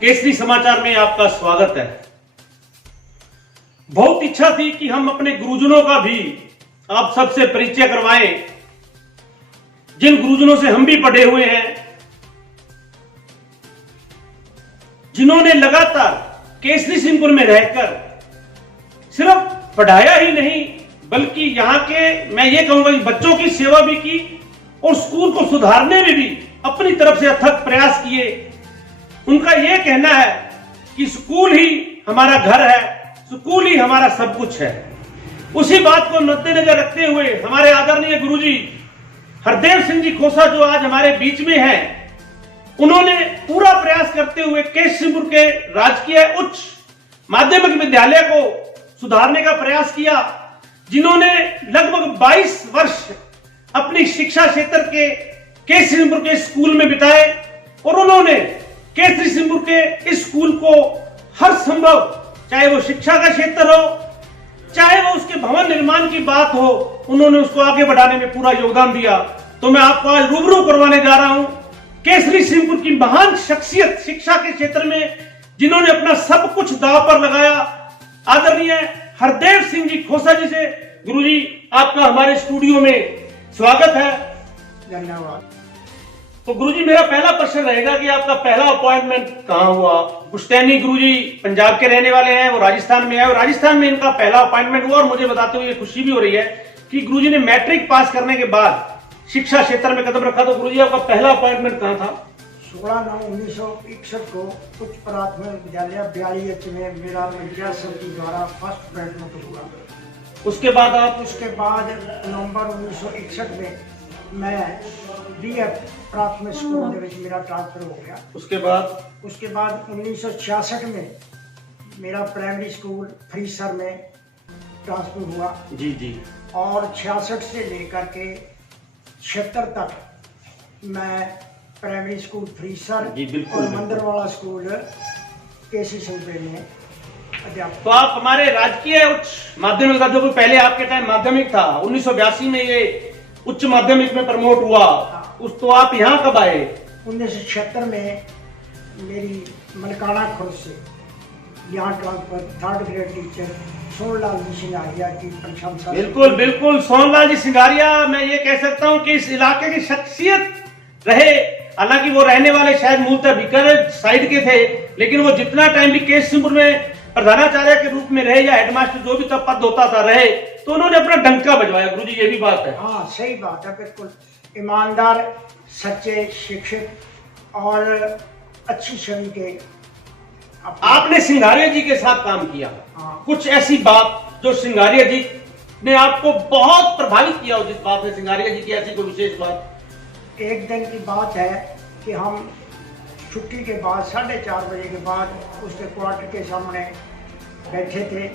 केसरी समाचार में आपका स्वागत है। बहुत इच्छा थी कि हम अपने गुरुजनों का भी आप सबसे परिचय करवाएं, जिन गुरुजनों से हम भी पढ़े हुए हैं, जिन्होंने लगातार केसरी सिंहपुर में रहकर सिर्फ पढ़ाया ही नहीं बल्कि यहाँ के, मैं ये कहूंगा कि बच्चों की सेवा भी की और स्कूल को सुधारने में भी अपनी तरफ से अथक प्रयास किए। उनका यह कहना है कि स्कूल ही हमारा घर है, स्कूल ही हमारा सब कुछ है। उसी बात को मद्देनजर रखते हुए हमारे आदरणीय गुरुजी हरदेव सिंह जी खोसा जो आज हमारे बीच में हैं, उन्होंने पूरा प्रयास करते हुए केसरी सिंहपुर के राजकीय उच्च माध्यमिक विद्यालय को सुधारने का प्रयास किया, जिन्होंने लगभग 22 वर्ष अपनी शिक्षा क्षेत्र के केसरी सिंहपुर के स्कूल में बिताए और उन्होंने केसरी सिंहपुर के इस स्कूल को हर संभव, चाहे वो शिक्षा का क्षेत्र हो, चाहे वो उसके भवन निर्माण की बात हो, उन्होंने उसको आगे बढ़ाने में पूरा योगदान दिया। तो मैं आपको आज रूबरू करवाने जा रहा हूं केसरी सिंहपुर की महान शख्सियत शिक्षा के क्षेत्र में, जिन्होंने अपना सब कुछ दांव पर लगाया, आदरणीय हरदेव सिंह जी खोसा जी से। गुरुजी, आपका हमारे स्टूडियो में स्वागत है। धन्यवाद। तो गुरुजी, मेरा पहला प्रश्न रहेगा कि आपका पहला अपॉइंटमेंट कहाँ हुआ? पुश्तैनी गुरुजी पंजाब के रहने वाले हैं, वो राजस्थान में है और राजस्थान में इनका पहला अपॉइंटमेंट हुआ और मुझे बताते हुए खुशी भी हो रही है कि गुरुजी ने मैट्रिक पास करने के बाद शिक्षा क्षेत्र में कदम रखा। तो गुरुजी, आपका पहला अपॉइंटमेंट कहाँ था? 16/9/1961 को उच्च प्राथमिक विद्यालय ब्यालीएच में मेरा विद्या समिति द्वारा फर्स्ट अपॉइंटमेंट हुआ। उसके बाद नवंबर 1961 में मैं बीएफ प्राथमिक स्कूल मेरा ट्रांसफर हो गया। उसके बाद 1966 में मेरा प्राइमरी स्कूल फ्रीसर में ट्रांसफर हुआ। जी जी। और 66 से लेकर के 76 तक मैं प्राइमरी स्कूल फ्रीसर और मंदरवाला स्कूल केसरी सिंहपुर में अध्यापक। तो आप हमारे राजकीय उच्च माध्यमिक का, जो पहले आपके टाइम माध्यमिक था, 1982 में ये उच्च माध्यमिक में प्रमोट हुआ। उस तो आप यहाँ कब आए? 1976 में मेरी मलकाना खुर्द से यहाँ transfer, 3rd grade teacher Sonlal ji Singaria की प्रशंसा। बिल्कुल बिल्कुल, सोनलाल जी सिंगारिया, मैं ये कह सकता हूँ कि इस इलाके की शख्सियत रहे। हालांकि वो रहने वाले शायद मूलतः बीकानेर साइड के थे, लेकिन वो जितना टाइम भी केसरी सिंहपुर में प्रधानाचार्य के रूप में रहे या हेडमास्टर जो भी तब पद होता था रहे, तो उन्होंने अपना डंका बजवाया। गुरुजी, ये भी बात है। हाँ, सही बात है, बिल्कुल ईमानदार, सच्चे, शिक्षित और अच्छी छवि के। आपने सिंगारिया जी के साथ काम किया। हाँ। कुछ ऐसी बात जो सिंगारिया जी ने आपको बहुत प्रभावित किया हो, जिस बात में सिंगारिया जी की ऐसी कोई विशेष बात? एक दिन की बात है कि हम छुट्टी के बाद 4:30 बजे के बाद उसके क्वार्टर के सामने बैठे थे।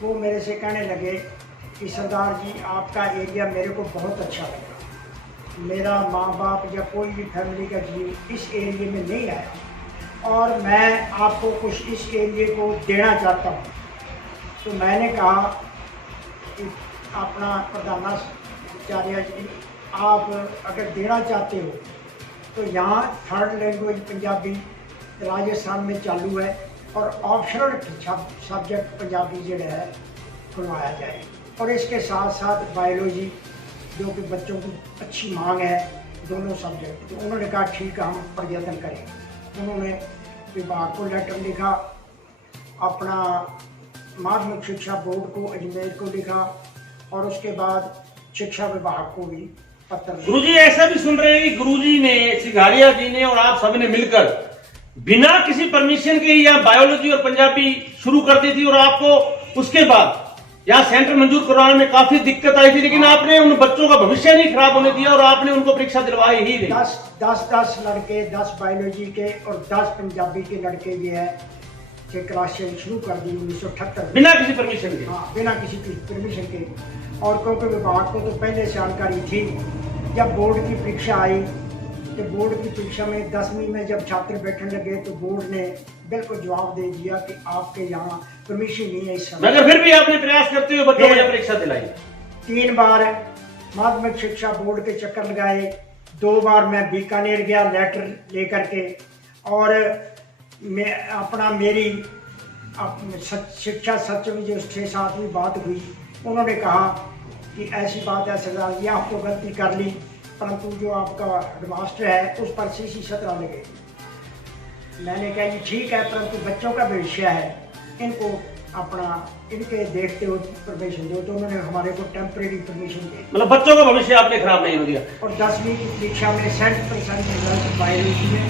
वो मेरे से कहने लगे कि सरदार जी, आपका एरिया मेरे को बहुत अच्छा लगा। मेरा माँ बाप या कोई भी फैमिली का जीव इस एरिया में नहीं आया और मैं आपको कुछ इस एरिया को देना चाहता हूँ। तो मैंने कहा कि अपना प्रधानाचार्य जी, आप अगर देना चाहते हो तो यहाँ 3rd लैंग्वेज पंजाबी राजस्थान में चालू है और ऑप्शनल सब्जेक्ट पंजाबी जो है खुलवाया जाए, और इसके साथ साथ बायोलॉजी जो कि बच्चों की अच्छी मांग है, दोनों सब्जेक्ट। तो उन्होंने कहा ठीक है, हम प्रयत्न करें। उन्होंने विभाग को लेटर लिखा, अपना माध्यमिक शिक्षा बोर्ड को अजमेर को लिखा और उसके बाद शिक्षा विभाग को भी पत्र। गुरुजी, ऐसा भी सुन रहे हैं कि गुरुजी ने, सिंगारिया जी ने और आप सबने मिलकर बिना किसी परमिशन के यहाँ बायोलॉजी और पंजाबी शुरू कर दी थी और आपको उसके बाद यहाँ सेंटर मंजूर करवाने में काफी दिक्कत आई थी, लेकिन आपने उन बच्चों का भविष्य नहीं खराब होने दिया और आपने उनको परीक्षा दिलवाई ही नहीं। 10 लड़के, 10 बायोलॉजी के और 10 पंजाबी के लड़के जो है क्लास शुरू कर दी 1978 बिना किसी परमिशन के। हाँ, बिना किसी परमिशन के। और क्योंकि विभाग को तो पहले से जानकारी थी, जब बोर्ड की परीक्षा आई तो बोर्ड की परीक्षा में 10वीं में जब छात्र बैठने लगे तो बोर्ड ने बिल्कुल जवाब दे दिया कि आपके यहाँ परमिशन नहीं है इस समय। मगर फिर भी आपने प्रयास करते हुए बच्चों को परीक्षा दिलाई। 3 बार माध्यमिक शिक्षा बोर्ड के चक्कर लगाए, 2 बार मैं बीकानेर गया लेटर लेकर के, और मैं अपना मेरी शिक्षा सत्र में जो 6-7वीं बात हुई, उन्होंने कहा कि ऐसी बात है सरदार जी, आपको गलती कर ली, परंतु जो आपका हेडमास्टर है उस पर CC 17 लगे। मैंने कहा जी ठीक है, परंतु बच्चों का भविष्य है, इनको अपना इनके देखते हुए परमिशन दो। तो उन्होंने हमारे को टेम्परेरी परमिशन दी। मतलब बच्चों का भविष्य आपने खराब नहीं हो दिया। और 10वीं की परीक्षा में 100% रिजल्ट बायोलॉजी में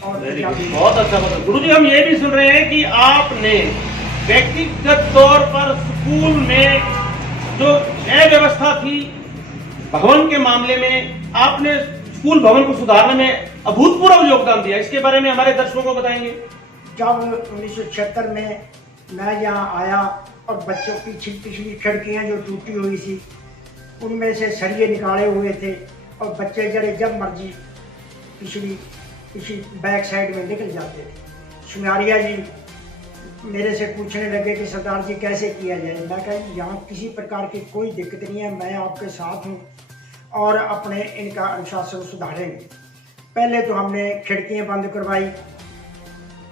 और बहुत अच्छा बात। गुरुजी हम ये भी सुन रहे हैं कि आपने व्यक्तिगत तौर पर स्कूल में जो अव्यवस्था थी भवन के मामले में, आपने स्कूल भवन को सुधारने में अभूतपूर्व योगदान दिया। इसके बारे में हमारे दर्शकों को बताएंगे। जब 1976 में मैं यहाँ आया और बच्चों की पिछली खिड़कियाँ जो टूटी हुई थी उनमें से सरिये निकाले हुए थे और बच्चे जड़े जब मर्जी पिछली बैक साइड में निकल जाते थे। सुनारिया जी मेरे से पूछने लगे कि सरदार जी कैसे किया जाए। मैं कहा यहाँ किसी प्रकार की कोई दिक्कत नहीं है, मैं आपके साथ हूँ और अपने इनका अनुशासन सुधारेंगे। पहले तो हमने खिड़कियाँ बंद करवाई।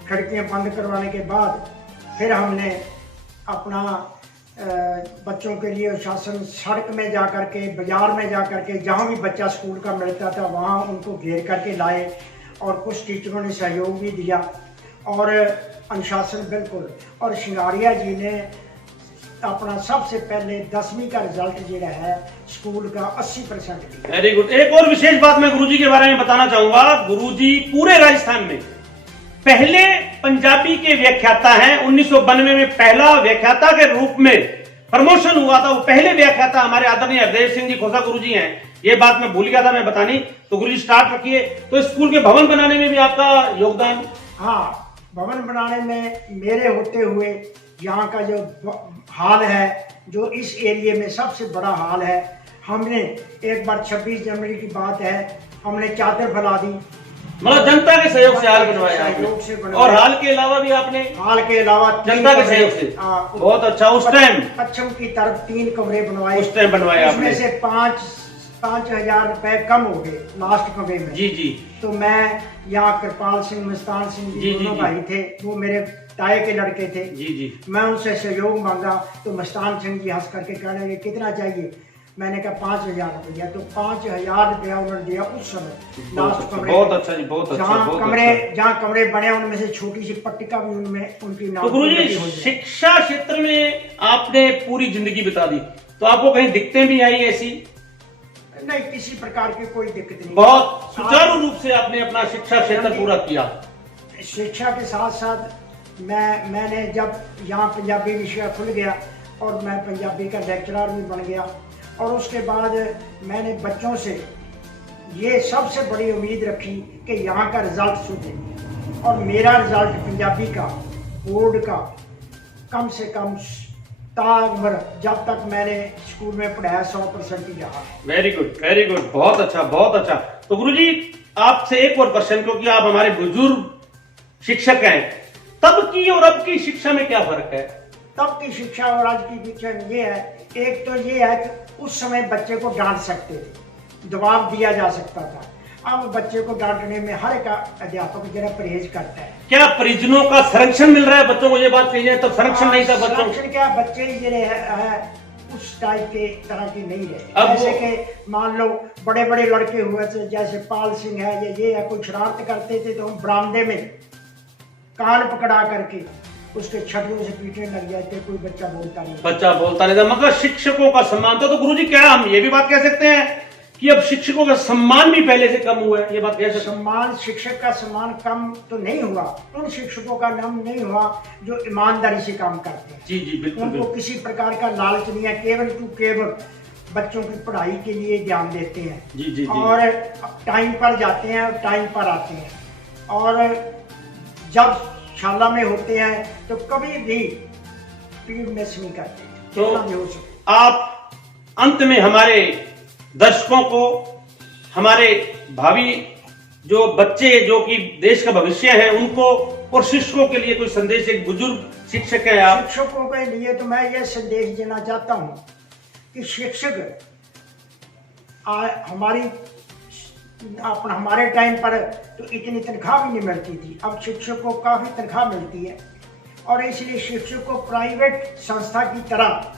खिड़कियाँ बंद करवाने के बाद फिर हमने अपना बच्चों के लिए शासन सड़क में जा कर के, बाजार में जा कर के, जहाँ भी बच्चा स्कूल का मिलता था वहाँ उनको घेर करके लाए और कुछ टीचरों ने सहयोग भी दिया और अनुशासन बिल्कुल। और सिंगारिया जी ने अपना सबसे पहले 10वीं का रिजल्ट जो है स्कूल का 80% दिया। Very good. एक और विशेष बात मैं गुरुजी के बारे में बताना चाहूंगा। गुरुजी पूरे राजस्थान में पहले पंजाबी के व्याख्याता हैं। 1992 में पहला व्याख्याता के रूप में प्रमोशन हुआ था, वो पहले व्याख्याता हमारे आदरणीय हरदेव सिंह जी खोसा गुरुजी हैं। ये बात मैं भूल गया था मैं बतानी, तो गुरुजी स्टार्ट रखिए। तो स्कूल के भवन बनाने में भी आपका योगदान? हाँ, भवन बनाने में मेरे होते हुए यहाँ का जो हाल है, जो इस एरिया में सबसे बड़ा हाल है, हमने एक बार 26 जनवरी की बात है, हमने चादर फैला दी। मतलब जनता के सहयोग से हाल बनवाया आपने। और हाल के अलावा भी आपने? हाल के अलावा जनता के सहयोग से। बहुत अच्छा। उस टाइम पश्चिम की तरफ 3 कमरे बनवाए। उस टाइम बनवाए आपने? इसमें से 5,000 रुपए कम हो गए लास्ट कमरे में। जी जी। तो मैं यहाँ कृपाल सिंह, मस्तान सिंह जी दोनों भाई थे, वो मेरे ताए के लड़के थे। जी जी। मैं उनसे सहयोग मांगा तो मस्तान सिंह जी हंस करके कहने लगे कितना चाहिए। मैंने कहा 5,000 रुपया। तो 5,000 रुपया उन्होंने दिया उस समय लास्ट कमरे। बहुत अच्छा जी, बहुत अच्छा। जहाँ कमरे बने उनमें से छोटी सी पट्टिका भी उनमें उनकी नाम। तो गुरुजी शिक्षा क्षेत्र में आपने पूरी जिंदगी बिता दी, तो आपको कहीं दिक्कतें भी आई ऐसी? नहीं, किसी प्रकार की कोई दिक्कत नहीं। बहुत सुचारू रूप से आपने अपना शिक्षा क्षेत्र पूरा किया। शिक्षा के साथ साथ मैंने जब यहाँ पंजाबी विषय खुल गया और मैं पंजाबी का लेक्चरर भी बन गया और उसके बाद मैंने बच्चों से ये सबसे बड़ी उम्मीद रखी कि यहाँ का रिजल्ट सुधरे और मेरा रिजल्ट पंजाबी का बोर्ड का कम से कम ताउम्र जब तक मैंने स्कूल में पढ़ाया 100% ही रहा। Very good, very good. बहुत अच्छा, बहुत अच्छा। तो गुरुजी आपसे एक और क्वेश्चन, क्योंकि आप हमारे बुजुर्ग शिक्षक हैं, तब की और अब की शिक्षा में क्या फर्क है? तब की शिक्षा और आज की शिक्षा में ये है, एक तो ये है कि उस समय बच्चे को डांट सकते थे, दबाव दिया जा सकता था। अब बच्चे को डांटने में हर एक अध्यापक जरा परहेज करता है। क्या परिजनों का संरक्षण मिल रहा है बच्चों को? ये बात कही जाए तब संरक्षण नहीं था बच्चों। संरक्षण क्या, बच्चे जो है उस टाइप के तरह की नहीं रहे। जैसे कि मान लो बड़े बड़े लड़के हुए थे, जैसे पाल सिंह है या ये है, कोई शरारत करते थे तो हम बरामदे में कान पकड़ा करके उसके छड़ियों से पीटने लग जाते, कोई बच्चा बोलता नहीं। बच्चा बोलता नहीं था, मगर शिक्षकों का सम्मान था। तो गुरुजी क्या हम ये भी बात कह सकते हैं कि अब शिक्षकों का सम्मान भी पहले से कम हुआ है? ये बात कैसे? सम्मान, शिक्षक का सम्मान कम तो नहीं हुआ, उन शिक्षकों का नाम नहीं हुआ जो ईमानदारी से काम करते हैं। जी जी, बिल्कुल। उनको किसी प्रकार का लालच नहीं है, केवल बच्चों की पढ़ाई के लिए ध्यान देते हैं। जी जी जी। और टाइम पर जाते हैं और टाइम पर आते हैं और जब शाला में होते हैं तो कभी भी पीड़ मिस नहीं करते। तो आप अंत में हमारे दर्शकों को, हमारे भावी जो बच्चे जो कि देश का भविष्य है उनको और शिक्षकों के लिए कोई संदेश, एक बुजुर्ग शिक्षक है आप? शिक्षकों के लिए तो मैं ये संदेश देना चाहता हूँ कि शिक्षक हमारी अपना हमारे टाइम पर तो इतनी तनख्वाह भी नहीं मिलती थी, अब शिक्षक को काफ़ी तनख्वाह मिलती है। और इसलिए शिक्षक को प्राइवेट संस्था की तरह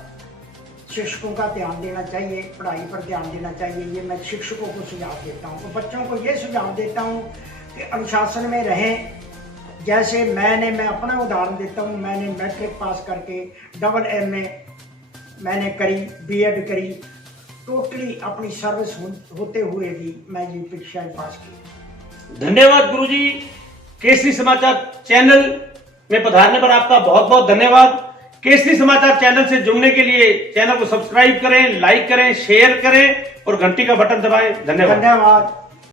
शिक्षकों का ध्यान देना चाहिए, पढ़ाई पर ध्यान देना चाहिए। ये मैं शिक्षकों को सुझाव देता हूँ। तो बच्चों को ये सुझाव देता हूँ कि अनुशासन में रहें। जैसे मैं अपना उदाहरण देता हूँ, मैंने मैट्रिक पास करके डबल MA मैंने करी, BEd करी, टोटली अपनी सर्विस होते हुए भी मैं ये परीक्षाएं पास की। धन्यवाद गुरुजी। केसरी समाचार चैनल में पधारने पर आपका बहुत बहुत धन्यवाद। केसरी समाचार चैनल से जुड़ने के लिए चैनल को सब्सक्राइब करें, लाइक करें, शेयर करें और घंटी का बटन दबाएं। धन्यवाद।